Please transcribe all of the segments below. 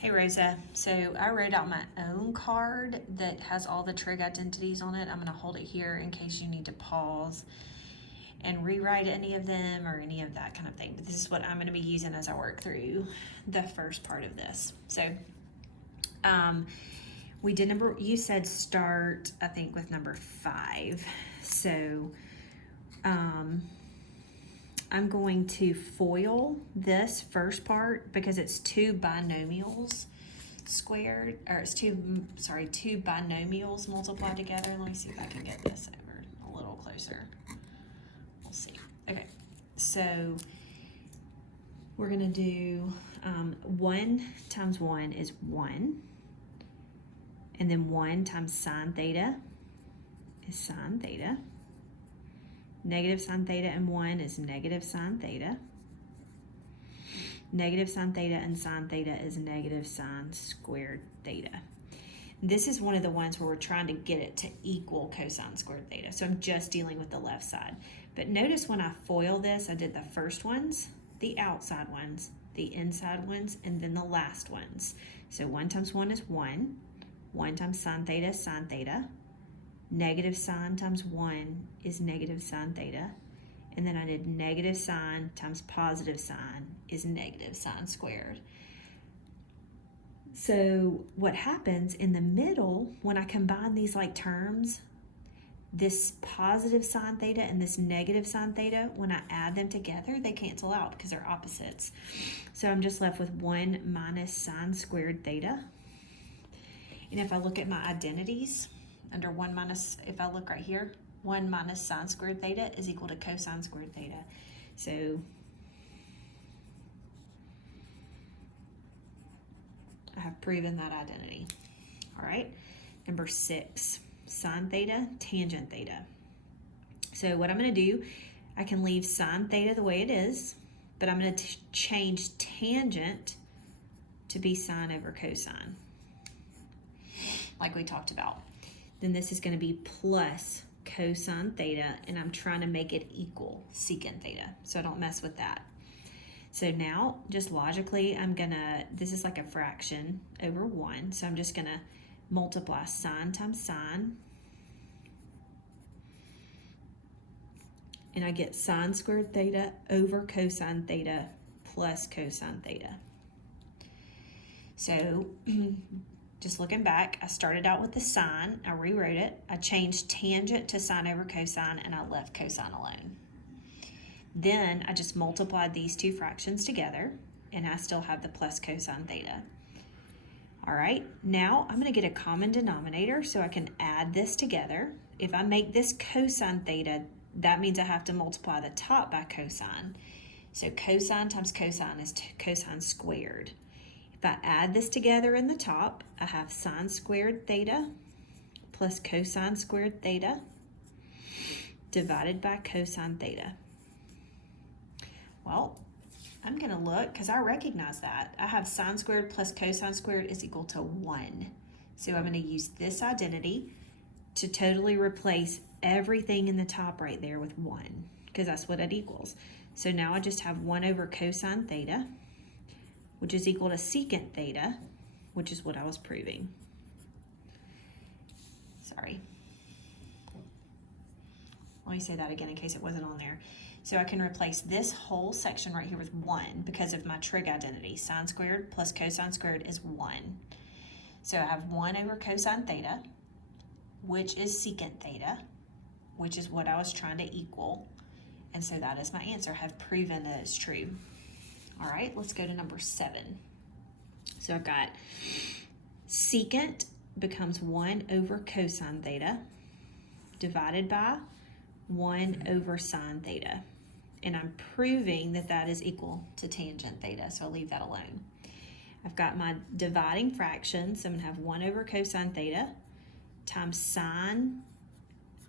Hey Rosa, so I wrote out my own card that has all the trig identities on it. I'm going to hold it here in case you need to pause and rewrite any of them or any of that kind of thing. But this is what I'm going to be using as I work through the first part of this. So we did you said start, I think, with number 5. So I'm going to FOIL this first part because it's two binomials squared, or it's two binomials multiplied together. Let me see if I can get this over a little closer. We'll see. Okay, so we're gonna do 1 times 1 is 1, and then 1 times sine theta is sine theta. Negative sine theta and 1 is negative sine theta. Negative sine theta and sine theta is negative sine squared theta. This is one of the ones where we're trying to get it to equal cosine squared theta. So I'm just dealing with the left side. But notice when I FOIL this, I did the first ones, the outside ones, the inside ones, and then the last ones. So 1 times 1 is 1. 1 times sine theta is sine theta. Negative sine times 1 is negative sine theta. And then I did negative sine times positive sine is negative sine squared. So what happens in the middle, when I combine these like terms, this positive sine theta and this negative sine theta, when I add them together, they cancel out because they're opposites. So I'm just left with 1 minus sine squared theta. And if I look at my identities, under 1 minus, if I look right here, 1 minus sine squared theta is equal to cosine squared theta. So I have proven that identity. All right, number 6, sine theta, tangent theta. So what I'm going to do, I can leave sine theta the way it is, but I'm going to change tangent to be sine over cosine, like we talked about. Then this is going to be plus cosine theta, and I'm trying to make it equal secant theta, so I don't mess with that. So now, just logically, this is like a fraction over 1, so I'm just going to multiply sine times sine, and I get sine squared theta over cosine theta plus cosine theta. So just looking back, I started out with the sine, I rewrote it, I changed tangent to sine over cosine, and I left cosine alone. Then I just multiplied these two fractions together, and I still have the plus cosine theta. All right, now I'm gonna get a common denominator so I can add this together. If I make this cosine theta, that means I have to multiply the top by cosine. So cosine times cosine is cosine squared. If I add this together in the top, I have sine squared theta plus cosine squared theta divided by cosine theta. Well, I'm going to look because I recognize that. I have sine squared plus cosine squared is equal to 1. So I'm going to use this identity to totally replace everything in the top right there with 1 because that's what it equals. So now I just have 1 over cosine theta, which is equal to secant theta, which is what I was proving. Sorry. Let me say that again in case it wasn't on there. So I can replace this whole section right here with 1 because of my trig identity. Sine squared plus cosine squared is 1. So I have 1 over cosine theta, which is secant theta, which is what I was trying to equal. And so that is my answer. I have proven that it's true. All right, let's go to number 7. So I've got secant becomes 1 over cosine theta divided by 1 over sine theta. And I'm proving that that is equal to tangent theta, so I'll leave that alone. I've got my dividing fractions. So I'm going to have 1 over cosine theta times sine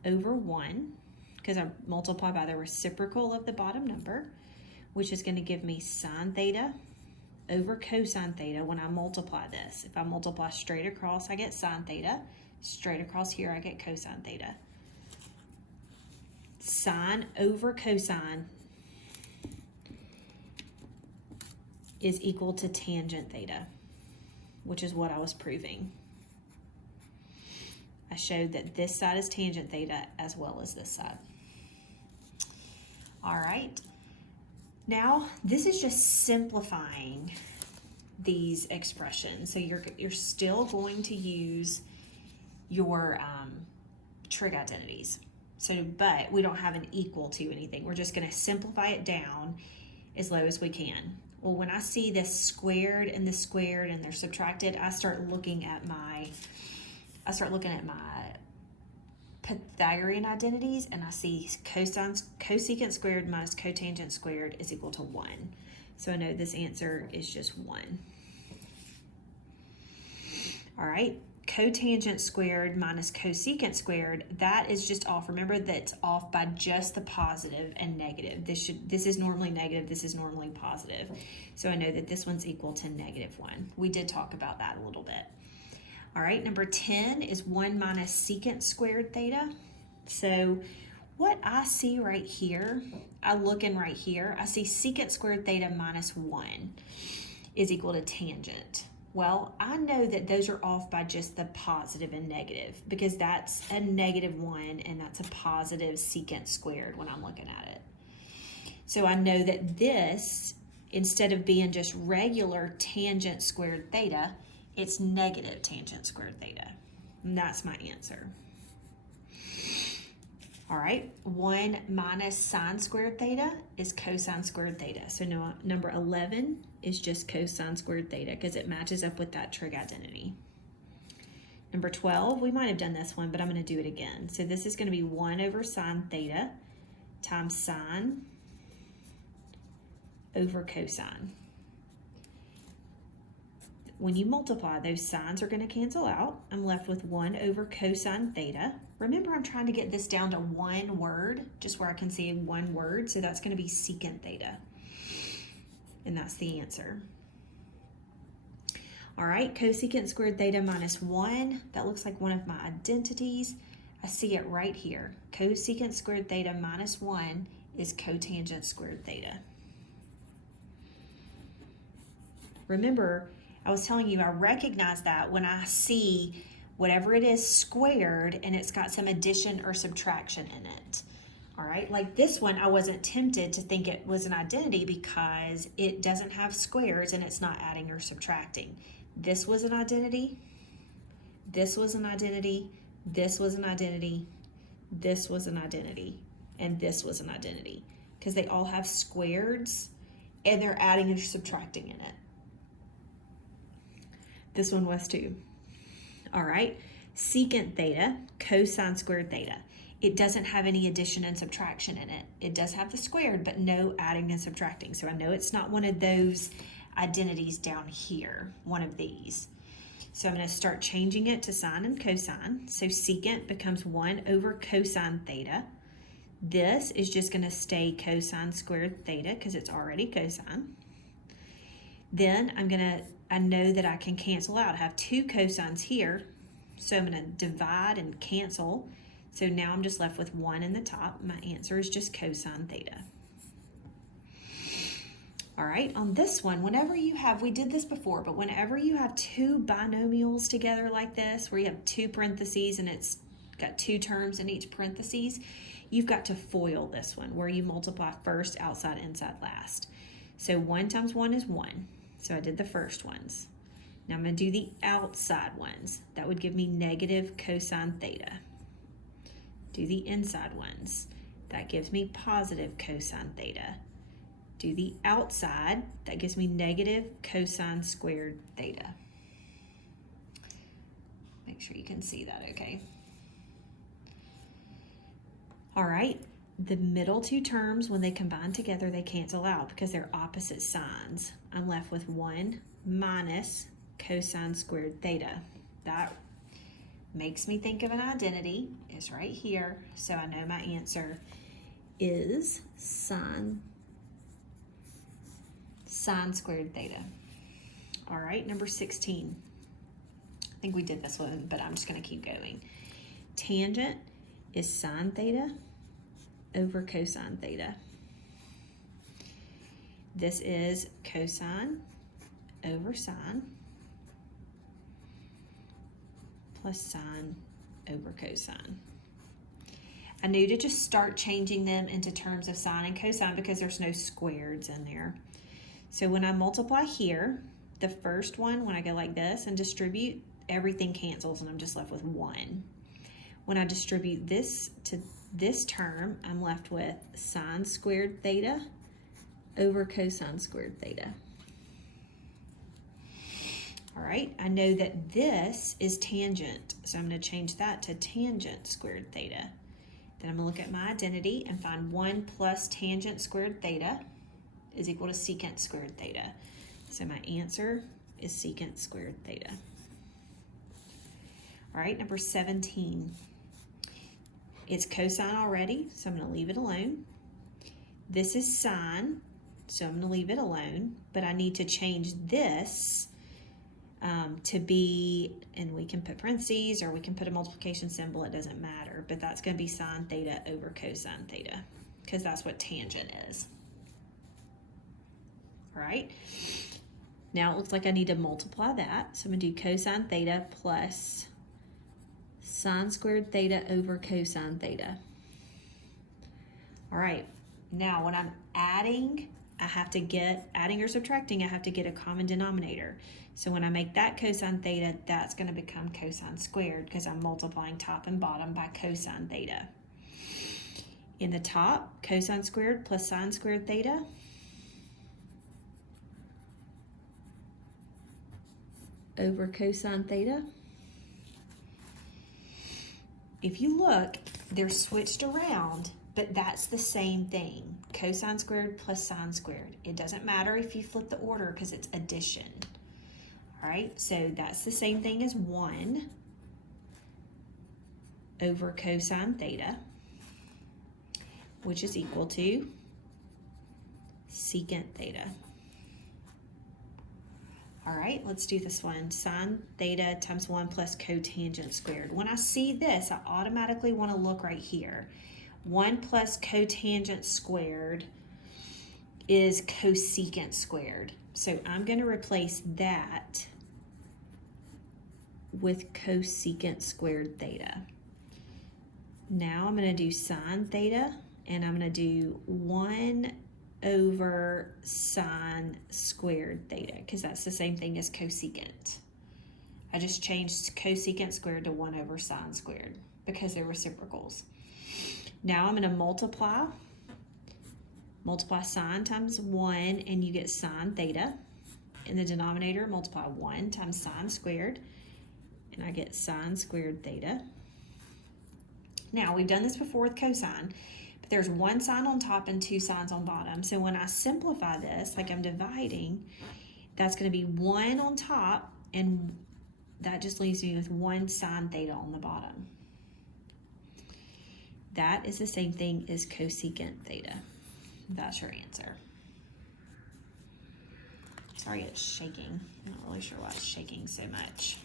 over 1, because I multiply by the reciprocal of the bottom number, which is going to give me sine theta over cosine theta when I multiply this. If I multiply straight across, I get sine theta. Straight across here, I get cosine theta. Sine over cosine is equal to tangent theta. which is what I was proving. I showed that this side is tangent theta as well as this side. All right, now this is just simplifying these expressions. So you're still going to use your trig identities. So, but we don't have an equal to anything. We're just gonna simplify it down as low as we can. Well, when I see this squared and they're subtracted, I start looking at my Pythagorean identities, and I see cosecant squared minus cotangent squared is equal to 1. So I know this answer is just 1. All right, cotangent squared minus cosecant squared, that is just off. Remember that it's off by just the positive and negative. This is normally negative, this is normally positive. So I know that this one's equal to -1. We did talk about that a little bit. All right, number 10 is 1 minus secant squared theta. So what I see right here, I see secant squared theta minus 1 is equal to tangent. Well, I know that those are off by just the positive and negative, because that's a -1 and that's a positive secant squared when I'm looking at it. So I know that this, instead of being just regular tangent squared theta, it's negative tangent squared theta. And that's my answer. All right, 1 minus sine squared theta is cosine squared theta. So no, number 11 is just cosine squared theta because it matches up with that trig identity. Number 12, we might have done this one, but I'm going to do it again. So this is going to be 1 over sine theta times sine over cosine. When you multiply, those signs are going to cancel out. I'm left with 1 over cosine theta. Remember, I'm trying to get this down to one word, just where I can see one word. So that's going to be secant theta. And that's the answer. All right, cosecant squared theta minus 1. That looks like one of my identities. I see it right here. Cosecant squared theta minus 1 is cotangent squared theta. Remember, I was telling you, I recognize that when I see whatever it is squared and it's got some addition or subtraction in it. All right, like this one, I wasn't tempted to think it was an identity because it doesn't have squares and it's not adding or subtracting. This was an identity, this was an identity, this was an identity, this was an identity, and this was an identity, because they all have squares and they're adding and subtracting in it. This one was too. All right, secant theta, cosine squared theta. It doesn't have any addition and subtraction in it. It does have the squared, but no adding and subtracting. So I know it's not one of those identities down here, one of these. So I'm going to start changing it to sine and cosine. So secant becomes 1 over cosine theta. This is just going to stay cosine squared theta because it's already cosine. Then I know that I can cancel out. I have 2 cosines here, so I'm going to divide and cancel. So now I'm just left with 1 in the top. My answer is just cosine theta. All right, on this one, whenever you have, we did this before, but whenever you have 2 binomials together like this, where you have 2 parentheses and it's got 2 terms in each parentheses, you've got to FOIL this one, where you multiply first, outside, inside, last. So 1 times 1 is 1. So I did the first ones. Now I'm going to do the outside ones. That would give me negative cosine theta. Do the inside ones. That gives me positive cosine theta. Do the outside. That gives me negative cosine squared theta. Make sure you can see that okay. All right. The middle 2 terms, when they combine together, they cancel out because they're opposite signs. I'm left with 1 minus cosine squared theta. That makes me think of an identity. It's right here. So I know my answer is sine squared theta. All right, number 16. I think we did this one, but I'm just going to keep going. Tangent is sine theta over cosine theta. This is cosine over sine. plus sine over cosine. I knew to just start changing them into terms of sine and cosine because there's no squareds in there. So when I multiply here, the first one, when I go like this and distribute, everything cancels and I'm just left with 1. When I distribute this to this term, I'm left with sine squared theta over cosine squared theta. All right, I know that this is tangent, so I'm going to change that to tangent squared theta. Then I'm going to look at my identity and find 1 plus tangent squared theta is equal to secant squared theta. So my answer is secant squared theta. All right, number 17. It's cosine already, so I'm going to leave it alone. This is sine, so I'm going to leave it alone, but I need to change this to be, and we can put parentheses or we can put a multiplication symbol, it doesn't matter, but that's going to be sine theta over cosine theta because that's what tangent is. All right, now it looks like I need to multiply that, so I'm going to do cosine theta plus sine squared theta over cosine theta. All right, now when I'm adding, adding or subtracting, I have to get a common denominator. So when I make that cosine theta, that's going to become cosine squared because I'm multiplying top and bottom by cosine theta. In the top, cosine squared plus sine squared theta over cosine theta. If you look, they're switched around, but that's the same thing. Cosine squared plus sine squared. It doesn't matter if you flip the order because it's addition. All right, so that's the same thing as 1 over cosine theta, which is equal to secant theta. All right, let's do this one. Sine theta times 1 plus cotangent squared. When I see this, I automatically want to look right here. 1 plus cotangent squared is cosecant squared. So I'm going to replace that with cosecant squared theta. Now I'm going to do sine theta, and I'm going to do 1 over sine squared theta, because that's the same thing as cosecant. I just changed cosecant squared to 1 over sine squared because they're reciprocals. Now I'm going to multiply sine times 1, and you get sine theta. In the denominator, multiply 1 times sine squared, and I get sine squared theta. Now, we've done this before with cosine, but there's 1 sign on top and 2 signs on bottom. So when I simplify this, like I'm dividing, that's going to be 1 on top, and that just leaves me with 1 sine theta on the bottom. That is the same thing as cosecant theta. That's your answer. Sorry, it's shaking. I'm not really sure why it's shaking so much.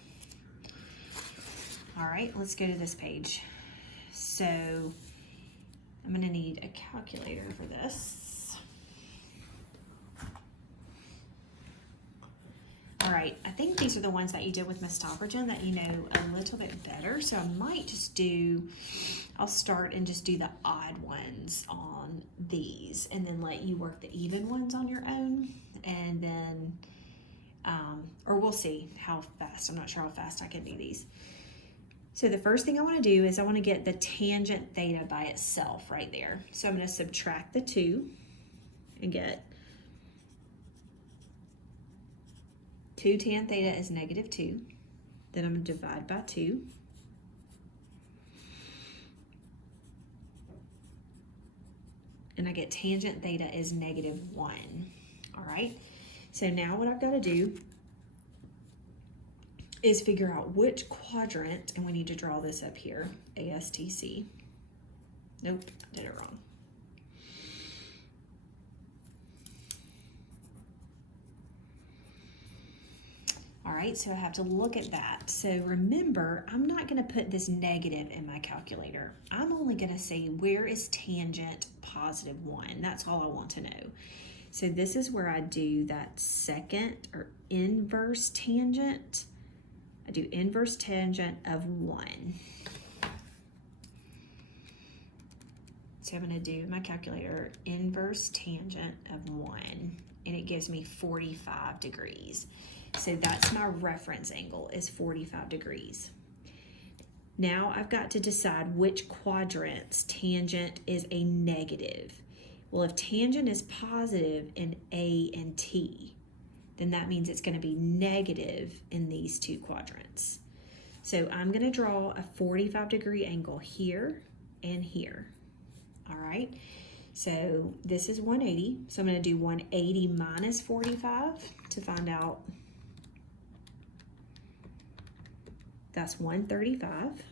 All right, let's go to this page. So I'm going to need a calculator for this. All right, I think these are the ones that you did with Miss Toppergen that you know a little bit better. So I might just I'll start and just do the odd ones on these and then let you work the even ones on your own. And then, or we'll see how fast. I'm not sure how fast I can do these. So the first thing I want to do is I want to get the tangent theta by itself right there. So I'm going to subtract the 2 and get 2 tan theta is -2. Then I'm going to divide by 2. And I get tangent theta is -1. All right. So now what I've got to do is figure out which quadrant, and we need to draw this up here, ASTC. Nope, I did it wrong. All right, so I have to look at that. So remember, I'm not going to put this negative in my calculator. I'm only going to say where is tangent +1. That's all I want to know. So this is where I do that second or inverse tangent. I to do inverse tangent of 1. So I'm going to do my calculator inverse tangent of 1, and it gives me 45 degrees. So that's my reference angle, is 45 degrees. Now I've got to decide which quadrants tangent is a negative. Well, if tangent is positive in A and T, then that means it's going to be negative in these two quadrants. So I'm going to draw a 45 degree angle here and here. All right, so this is 180. So I'm going to do 180 minus 45 to find out. That's 135.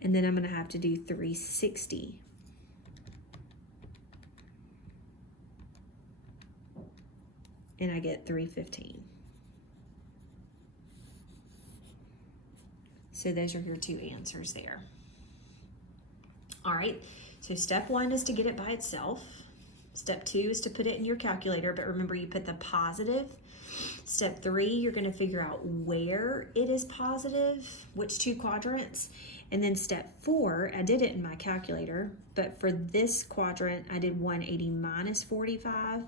And then I'm going to have to do 360. And I get 315. So those are your two answers there. All right, so step 1 is to get it by itself. Step 2 is to put it in your calculator, but remember you put the positive. Step 3, you're going to figure out where it is positive, which two quadrants. And then step 4, I did it in my calculator, but for this quadrant, I did 180 minus 45.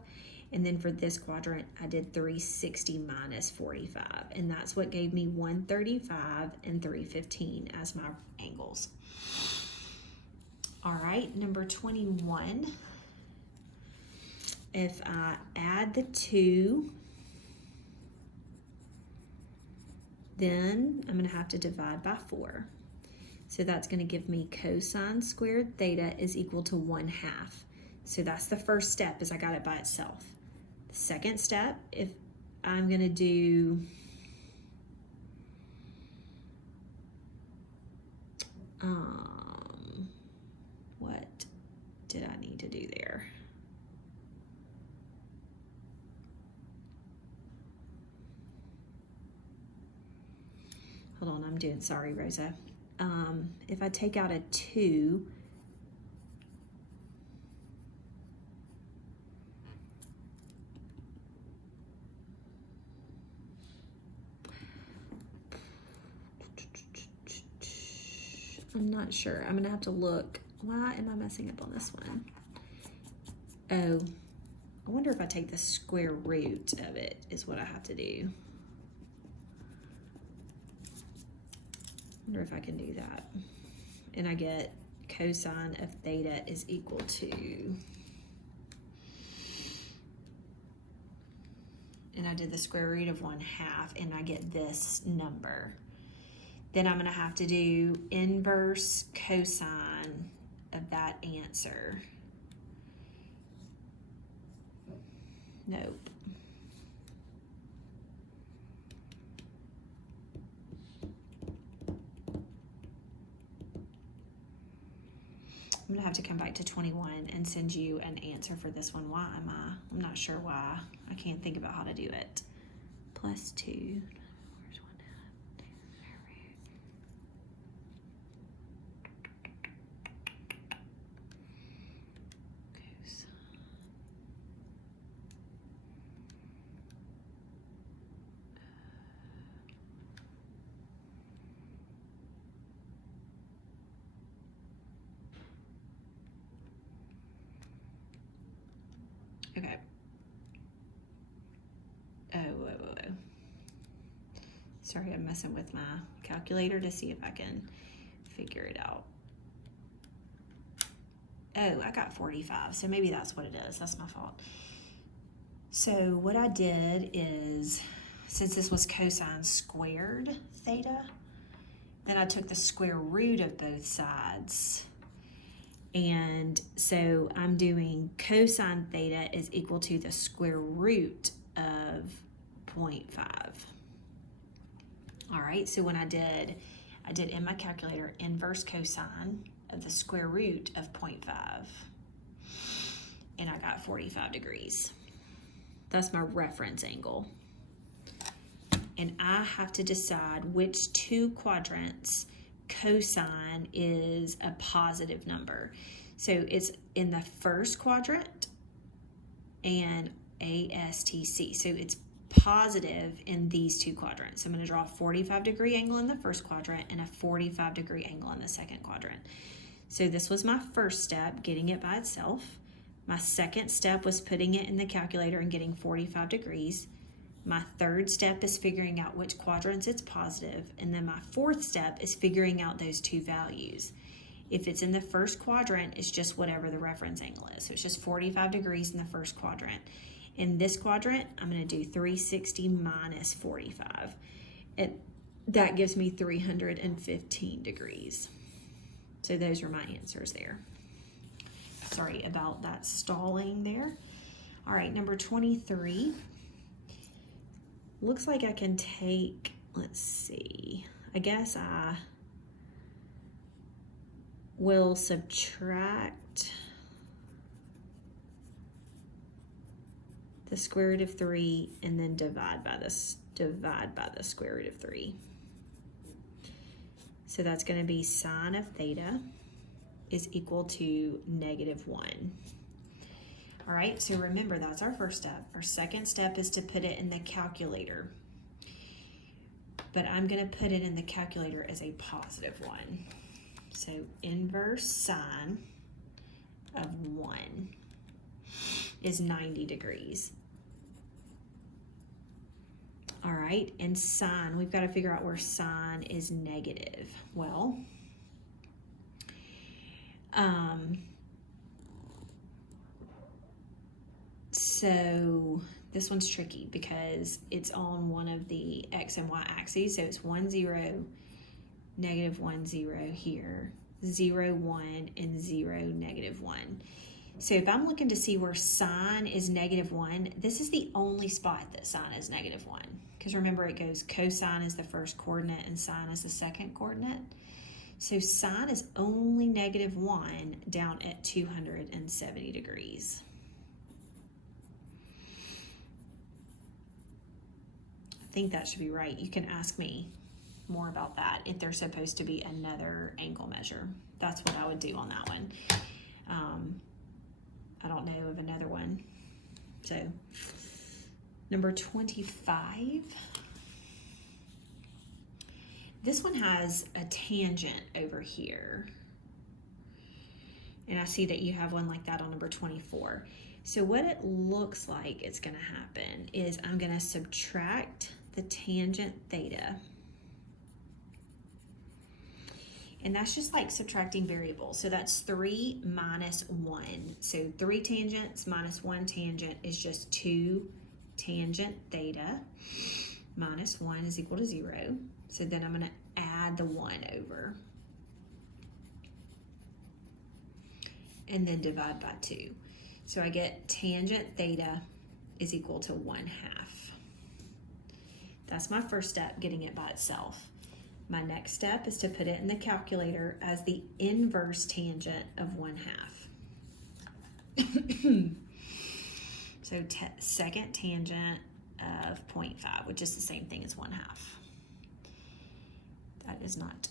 And then for this quadrant, I did 360 minus 45. And that's what gave me 135 and 315 as my angles. All right, number 21. If I add the 2, then I'm going to have to divide by 4. So that's going to give me cosine squared theta is equal to 1/2. So that's the first step, is I got it by itself. The second step, if I'm going to do what did I need to do there? Hold on, sorry, Rosa. If I take out a 2, I'm not sure. I'm gonna have to look. Why am I messing up on this one? Oh, I wonder if I take the square root of it is what I have to do. I wonder if I can do that. And I get cosine of theta is equal to, and I did the square root of 1/2, and I get this number. Then I'm going to have to do inverse cosine of that answer. Nope. I'm going to have to come back to 21 and send you an answer for this one. Why am I? I'm not sure why. I can't think about how to do it. Plus 2. Okay. Oh. Sorry, I'm messing with my calculator to see if I can figure it out. Oh, I got 45, so maybe that's what it is. That's my fault. So what I did is, since this was cosine squared theta, then I took the square root of both sides. And so I'm doing cosine theta is equal to the square root of 0.5. All right, so when I did in my calculator inverse cosine of the square root of 0.5, and I got 45 degrees. That's my reference angle. And I have to decide which two quadrants cosine is a positive number. So it's in the first quadrant and ASTC. So it's positive in these two quadrants. So I'm going to draw a 45-degree angle in the first quadrant and a 45-degree angle in the second quadrant. So this was my first step, getting it by itself. My second step was putting it in the calculator and getting 45 degrees. My third step is figuring out which quadrants it's positive, and then my fourth step is figuring out those two values. If it's in the first quadrant, it's just whatever the reference angle is. So it's just 45 degrees in the first quadrant. In this quadrant, I'm going to do 360 minus 45. That gives me 315 degrees. So those are my answers there. Sorry about that stalling there. All right, number 23. Looks like I can take, let's see, I guess I will subtract the square root of 3 and then divide by the square root of 3. So that's going to be sine of theta is equal to -1. All right, so remember that's our first step. Our second step is to put it in the calculator. But I'm going to put it in the calculator as a positive 1. So inverse sine of 1 is 90 degrees. All right, and sine, we've got to figure out where sine is negative. Well, so this one's tricky because it's on one of the x and y axes. So it's 1, 0, -1, 0 here, 0, 1, and 0, -1. So if I'm looking to see where sine is -1, this is the only spot that sine is -1. Because remember, it goes cosine is the first coordinate and sine is the second coordinate. So sine is only -1 down at 270 degrees. I think that should be right. You can ask me more about that if there's supposed to be another angle measure. That's what I would do on that one. I don't know of another one. So number 25. This one has a tangent over here. And I see that you have one like that on number 24. So what it looks like it's going to happen is I'm going to subtract the tangent theta. And that's just like subtracting variables. So that's 3 minus 1. So 3 tangents minus 1 tangent is just 2 tangent theta. Minus 1 is equal to 0. So then I'm going to add the 1 over. And then divide by 2. So I get tangent theta is equal to 1/2. That's my first step, getting it by itself. My next step is to put it in the calculator as the inverse tangent of 1/2. So second tangent of 0.5, which is the same thing as 1/2. That is not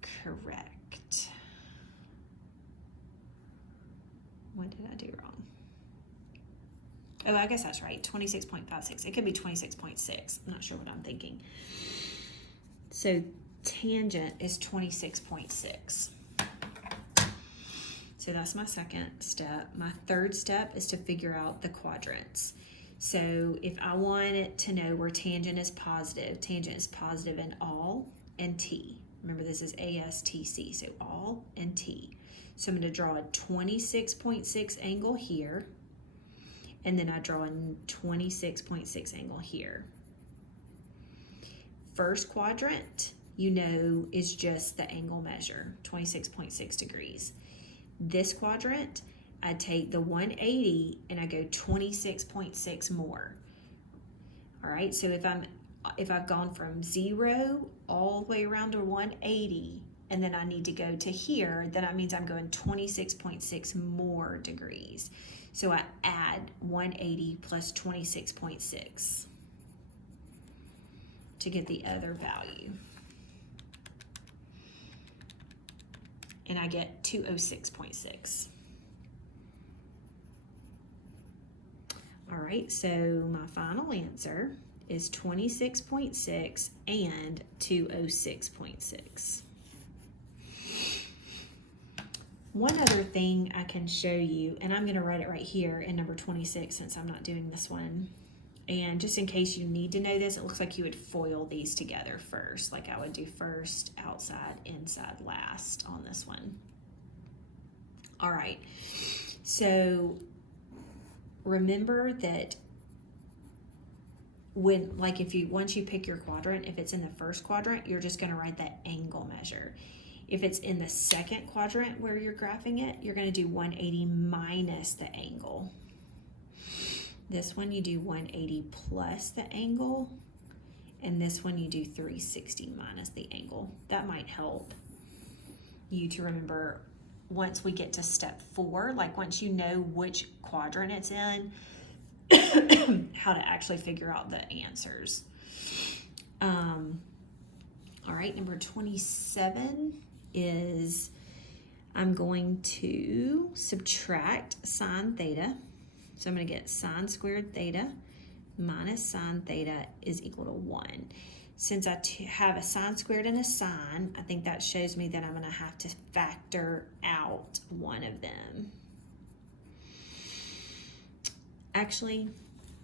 correct. What did I do wrong? Oh, I guess that's right, 26.56. It could be 26.6. I'm not sure what I'm thinking. So tangent is 26.6. So that's my second step. My third step is to figure out the quadrants. So if I wanted to know where tangent is positive in all and T. Remember, this is ASTC, so all and T. So I'm going to draw a 26.6 angle here, and then I draw a 26.6 angle here. First quadrant, you know, is just the angle measure, 26.6 degrees. This quadrant, I take the 180 and I go 26.6 more. All right, so if I've gone from 0 all the way around to 180, and then I need to go to here, then that means I'm going 26.6 more degrees. So I add 180 plus 26.6 to get the other value. And I get 206.6. All right, so my final answer is 26.6 and 206.6. One other thing I can show you, and I'm going to write it right here in number 26 since I'm not doing this one. And just in case you need to know this, it looks like you would FOIL these together first. Like I would do first, outside, inside, last on this one. All right. So remember that when, like once you pick your quadrant, if it's in the first quadrant, you're just going to write that angle measure. If it's in the second quadrant where you're graphing it, you're going to do 180 minus the angle. This one you do 180 plus the angle, and this one you do 360 minus the angle. That might help you to remember once we get to step 4, like once you know which quadrant it's in, how to actually figure out the answers. All right, number 27 is I'm going to subtract sine theta. So I'm going to get sine squared theta minus sine theta is equal to 1. Since I have a sine squared and a sine, I think that shows me that I'm going to have to factor out one of them. Actually,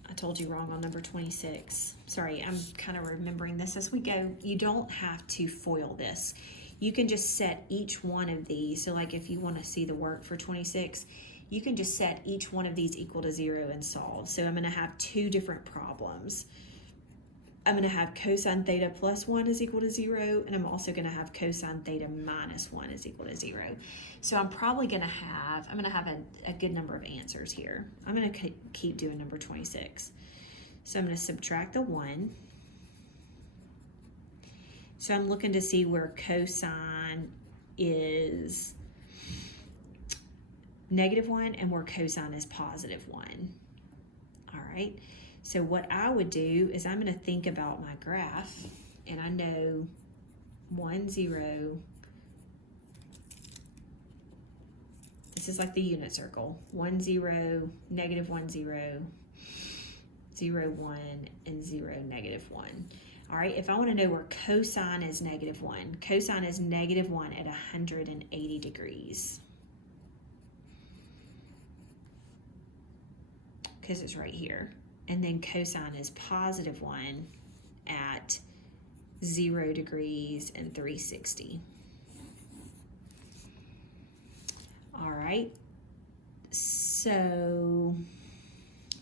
I told you wrong on number 26. Sorry, I'm kind of remembering this as we go. You don't have to FOIL this. You can just set each one of these. So like if you want to see the work for 26, you can just set each one of these equal to 0 and solve. So I'm going to have 2 different problems. I'm going to have cosine theta plus 1 is equal to 0, and I'm also going to have cosine theta minus 1 is equal to 0. So I'm probably going to have, a good number of answers here. I'm going to keep doing number 26. So I'm going to subtract the 1. So I'm looking to see where cosine is -1 and where cosine is +1. All right. So what I would do is I'm going to think about my graph, and I know 1, 0. This is like the unit circle. 1, 0, -1, 0, 0, 1, and 0, -1. All right, if I want to know where cosine is -1, cosine is -1 at 180 degrees. Because it's right here. And then cosine is +1 at 0 degrees and 360. All right, so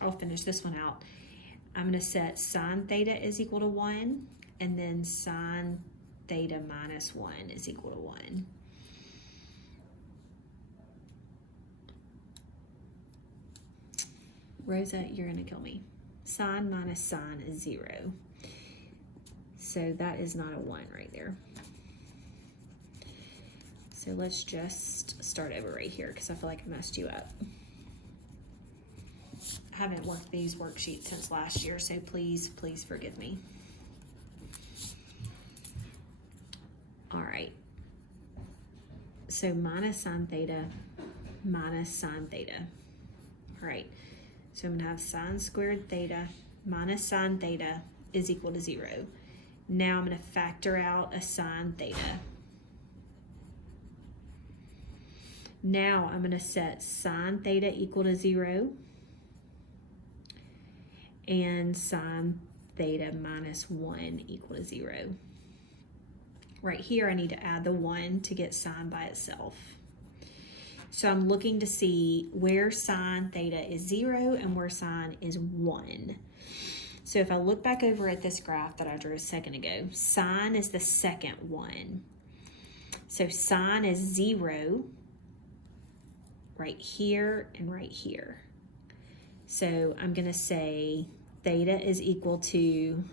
I'll finish this one out. I'm going to set sine theta is equal to 1, and then sine theta minus 1 is equal to 1. Rosa, you're going to kill me. Sine minus sine is 0. So that is not a 1 right there. So let's just start over right here because I feel like I messed you up. I haven't worked these worksheets since last year, so please forgive me. All right. So minus sine theta minus sine theta. All right. So I'm going to have sine squared theta minus sine theta is equal to 0. Now I'm going to factor out a sine theta. Now I'm going to set sine theta equal to 0 and sine theta minus 1 equal to 0. Right here I need to add the 1 to get sine by itself. So I'm looking to see where sine theta is 0 and where sine is 1. So if I look back over at this graph that I drew a second ago, sine is the second one. So sine is 0 right here and right here. So I'm going to say theta is equal to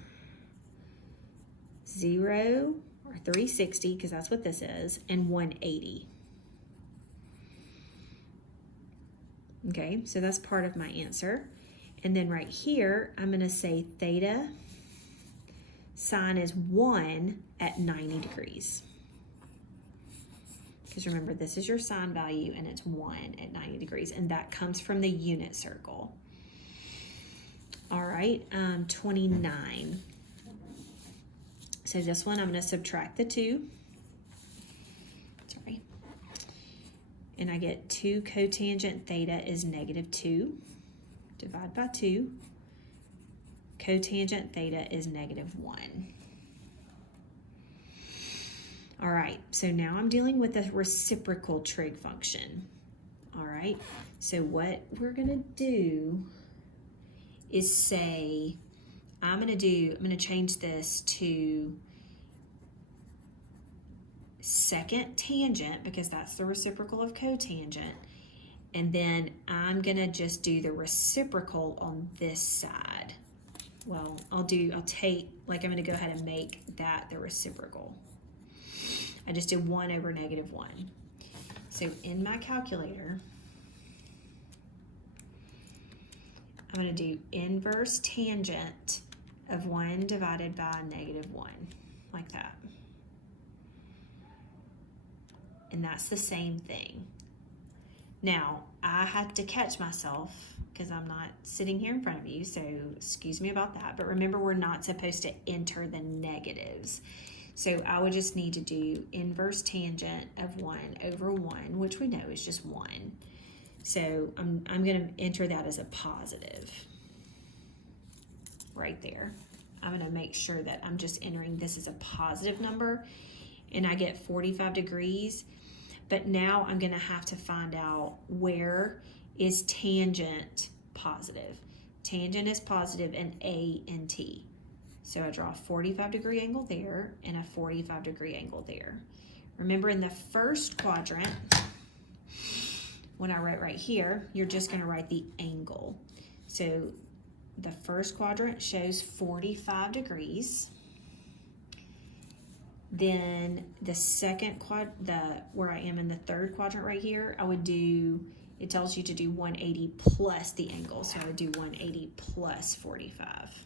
0 or 360 because that's what this is, and 180. Okay, so that's part of my answer. And then right here, I'm going to say theta sine is 1 at 90 degrees. Because remember, this is your sine value, and it's 1 at 90 degrees, and that comes from the unit circle. All right. right, 29. So this one, I'm going to subtract the 2. Sorry. And I get 2 cotangent theta is -2. Divide by 2. Cotangent theta is -1. All right, so now I'm dealing with a reciprocal trig function. All right, so what we're gonna do is say, I'm gonna change this to second tangent because that's the reciprocal of cotangent. And then I'm gonna just do the reciprocal on this side. Well, I'll take, like I'm gonna go ahead and make that the reciprocal. I just did 1 over -1. So in my calculator, I'm going to do inverse tangent of 1 divided by -1, like that. And that's the same thing. Now, I have to catch myself because I'm not sitting here in front of you, so excuse me about that. But remember, we're not supposed to enter the negatives. So I would just need to do inverse tangent of 1 over 1, which we know is just 1. So I'm going to enter that as a positive right there. I'm going to make sure that I'm just entering this as a positive number, and I get 45 degrees. But now I'm going to have to find out where is tangent positive. Tangent is positive in A and T. So I draw a 45-degree angle there and a 45-degree angle there. Remember, in the first quadrant, when I write right here, you're just going to write the angle. So the first quadrant shows 45 degrees. Then the second where I am in the third quadrant right here, I would do, it tells you to do 180 plus the angle. So I would do 180 plus 45.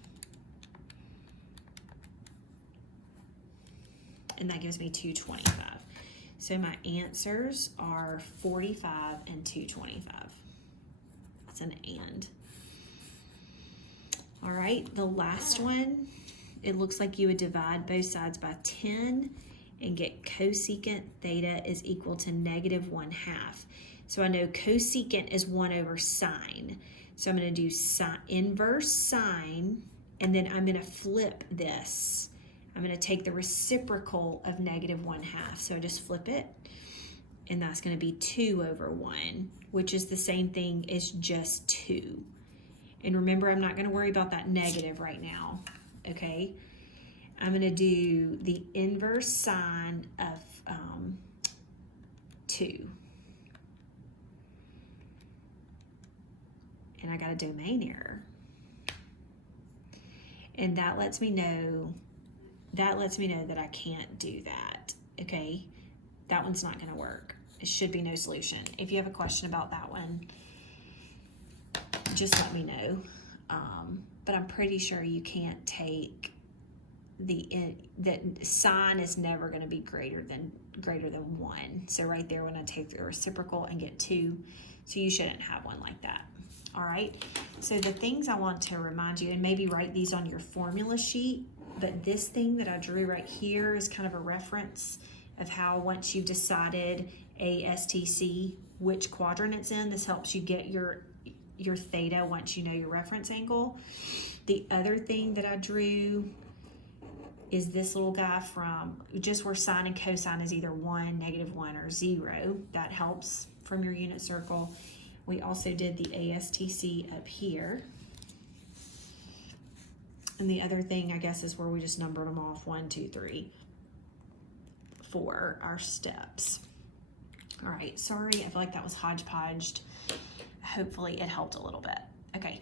And that gives me 225. So my answers are 45 and 225. That's an and. All right, the last one, it looks like you would divide both sides by 10 and get cosecant theta is equal to -1/2. So I know cosecant is 1 over sine. So I'm going to do inverse sine, and then I'm going to flip this. I'm going to take the reciprocal of -1/2. So I just flip it, and that's going to be 2 over 1, which is the same thing as just 2. And remember, I'm not going to worry about that negative right now, okay? I'm going to do the inverse sine of 2. And I got a domain error. And that lets me know that I can't do that, okay? That one's not going to work. It should be no solution. If you have a question about that one, just let me know. But I'm pretty sure you can't take that sine is never going to be greater than 1. So right there, when I take the reciprocal and get 2, so you shouldn't have one like that. All right. So the things I want to remind you, and maybe write these on your formula sheet, but this thing that I drew right here is kind of a reference of how, once you've decided ASTC, which quadrant it's in, this helps you get your theta once you know your reference angle. The other thing that I drew is this little guy from just where sine and cosine is either 1, -1, or 0. That helps from your unit circle. We also did the ASTC up here. And the other thing, I guess, is where we just numbered them off 1, 2, 3 for our steps. All right, sorry, I feel like that was hodgepodged. Hopefully it helped a little bit. Okay,